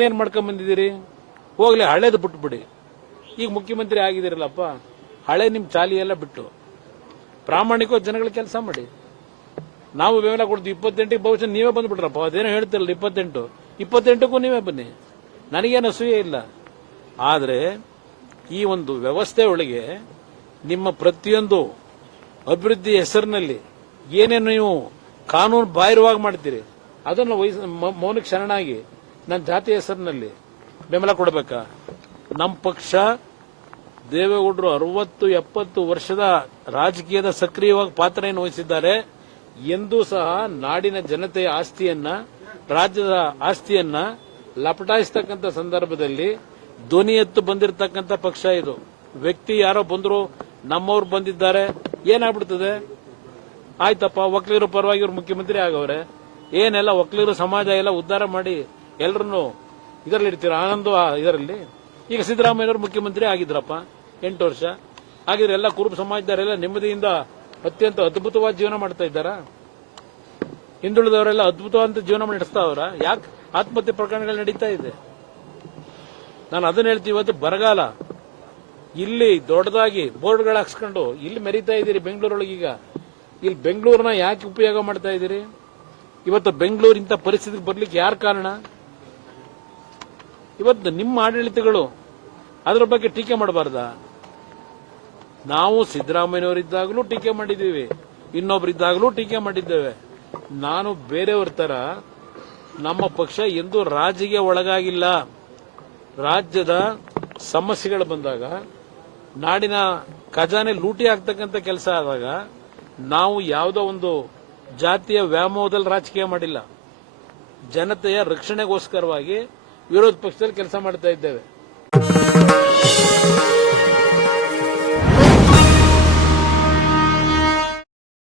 ಏನ್ ಮಾಡ್ಕೊಂಡ್ ಬಂದಿದ್ದೀರಿ? ಹೋಗ್ಲಿ, ಹಳೇದು ಬಿಟ್ಬಿಡಿ. ಈಗ ಮುಖ್ಯಮಂತ್ರಿ ಆಗಿದಿರಲ್ಲಪ್ಪ, ಹಳೆ ನಿಮ್ ಚಾಲಿ ಎಲ್ಲ ಬಿಟ್ಟು ಪ್ರಾಮಾಣಿಕವಾಗಿ ಜನಗಳ ಕೆಲಸ ಮಾಡಿ. ನಾವು ಬೆಂಬಲ ಕೊಡ್ತೀವಿ. 28ಕ್ಕೆ ಬಹುಶಃ ನೀವೇ ಬಂದ್ಬಿಟ್ರಪ್ಪ. ಅದೇನೋ ಹೇಳ್ತಿರಲ್ಲ 28ಕ್ಕೂ ನೀವೇ ಬನ್ನಿ, ನನಗೇನು ಅಸೂಯೆ ಇಲ್ಲ. ಆದರೆ ಈ ಒಂದು ವ್ಯವಸ್ಥೆ ಒಳಗೆ ನಿಮ್ಮ ಪ್ರತಿಯೊಂದು ಅಭಿವೃದ್ಧಿ ಹೆಸರಿನಲ್ಲಿ ಏನೇನು ನೀವು ಕಾನೂನು ಬಾಹಿರವಾಗಿ ಮಾಡ್ತೀರಿ ಅದನ್ನು ಮೌನಕ್ಕೆ ಶರಣಾಗಿ ನನ್ನ ಜಾತಿ ಹೆಸರಿನಲ್ಲಿ ಬೆಂಬಲ ಕೊಡಬೇಕಾ? ನಮ್ಮ ಪಕ್ಷ ದೇವೇಗೌಡರು 60-70 ವರ್ಷದ ರಾಜಕೀಯದ ಸಕ್ರಿಯವಾಗಿ ಪಾತ್ರವನ್ನು ವಹಿಸಿದ್ದಾರೆ. ಎಂದೂ ಸಹ ನಾಡಿನ ಜನತೆಯ ಆಸ್ತಿಯನ್ನ, ರಾಜ್ಯದ ಆಸ್ತಿಯನ್ನ ಲಪಟಾಯಿಸತಕ್ಕಂಥ ಸಂದರ್ಭದಲ್ಲಿ ಧ್ವನಿ ಎತ್ತು ಬಂದಿರತಕ್ಕಂಥ ಪಕ್ಷ ಇದು. ವ್ಯಕ್ತಿ ಯಾರೋ ಬಂದ್ರು, ನಮ್ಮವ್ರು ಬಂದಿದ್ದಾರೆ, ಏನಾಗ್ಬಿಡ್ತದೆ? ಆಯ್ತಪ್ಪ, ಒಕ್ಕಲಿಗರ ಪರವಾಗಿ ಇವರು ಮುಖ್ಯಮಂತ್ರಿ ಆಗವ್ರೆ, ಏನೆಲ್ಲ ಒಕ್ಕಲಿಗರ ಸಮಾಜ ಎಲ್ಲ ಉದ್ಧಾರ ಮಾಡಿ ಎಲ್ಲರನ್ನು ಇದರಲ್ಲಿ ಇಡ್ತೀರ ಆನಂದ ಇದರಲ್ಲಿ. ಈಗ ಸಿದ್ದರಾಮಯ್ಯವರು ಮುಖ್ಯಮಂತ್ರಿ ಆಗಿದ್ರಪ್ಪ 8 ವರ್ಷ ಆಗಿದ್ರೆ ಎಲ್ಲ ಕುರುಬ ಸಮಾಜದವರೆಲ್ಲ ನೆಮ್ಮದಿಯಿಂದ ಅತ್ಯಂತ ಅದ್ಭುತವಾದ ಜೀವನ ಮಾಡ್ತಾ ಇದ್ದಾರಾ? ಹಿಂದುಳಿದವರೆಲ್ಲ ಅದ್ಭುತವಾದ ಜೀವನ ನಡೆಸ್ತಾವ್ರ? ಯಾಕೆ ಆತ್ಮಹತ್ಯೆ ಪ್ರಕರಣಗಳು ನಡೀತಾ ಇದೆ? ನಾನು ಅದನ್ನ ಹೇಳ್ತೀವಿ. ಇವತ್ತು ಬರಗಾಲ, ಇಲ್ಲಿ ದೊಡ್ಡದಾಗಿ ಬೋರ್ಡ್ಗಳು ಹಾಕ್ಸ್ಕೊಂಡು ಇಲ್ಲಿ ಮೆರೀತಾ ಇದ್ದೀರಿ ಬೆಂಗಳೂರೊಳಗೀಗ. ಇಲ್ಲಿ ಬೆಂಗಳೂರನ್ನ ಯಾಕೆ ಉಪಯೋಗ ಮಾಡ್ತಾ ಇದ್ದೀರಿ? ಇವತ್ತು ಬೆಂಗಳೂರು ಇಂಥ ಪರಿಸ್ಥಿತಿಗೆ ಬರ್ಲಿಕ್ಕೆ ಯಾರು ಕಾರಣ? ಇವತ್ತು ನಿಮ್ಮ ಆಡಳಿತಗಳು, ಅದರ ಬಗ್ಗೆ ಟೀಕೆ ಮಾಡಬಾರ್ದ? ನಾವು ಸಿದ್ದರಾಮಯ್ಯನವರಿದ್ದಾಗಲೂ ಟೀಕೆ ಮಾಡಿದ್ದೀವಿ, ಇನ್ನೊಬ್ಬರಿದ್ದಾಗಲೂ ಟೀಕೆ ಮಾಡಿದ್ದೇವೆ. ನಾನು ಬೇರೆಯವ್ರ ತರ ನಮ್ಮ ಪಕ್ಷ ಎಂದೂ ರಾಜಿಗೆ ಒಳಗಾಗಿಲ್ಲ. ರಾಜ್ಯದ ಸಮಸ್ಯೆಗಳು ಬಂದಾಗ, ನಾಡಿನ ಖಜಾನೆ ಲೂಟಿ ಆಗ್ತಕ್ಕಂಥ ಕೆಲಸ ಆದಾಗ ನಾವು ಯಾವುದೋ ಒಂದು ಜಾತಿಯ ವ್ಯಾಮೋಹದಲ್ಲಿ ರಾಜಕೀಯ ಮಾಡಿಲ್ಲ. ಜನತೆಯ ರಕ್ಷಣೆಗೋಸ್ಕರವಾಗಿ ವಿರೋಧ ಪಕ್ಷದಲ್ಲಿ ಕೆಲಸ ಮಾಡ್ತಾ ಇದ್ದೇವೆ.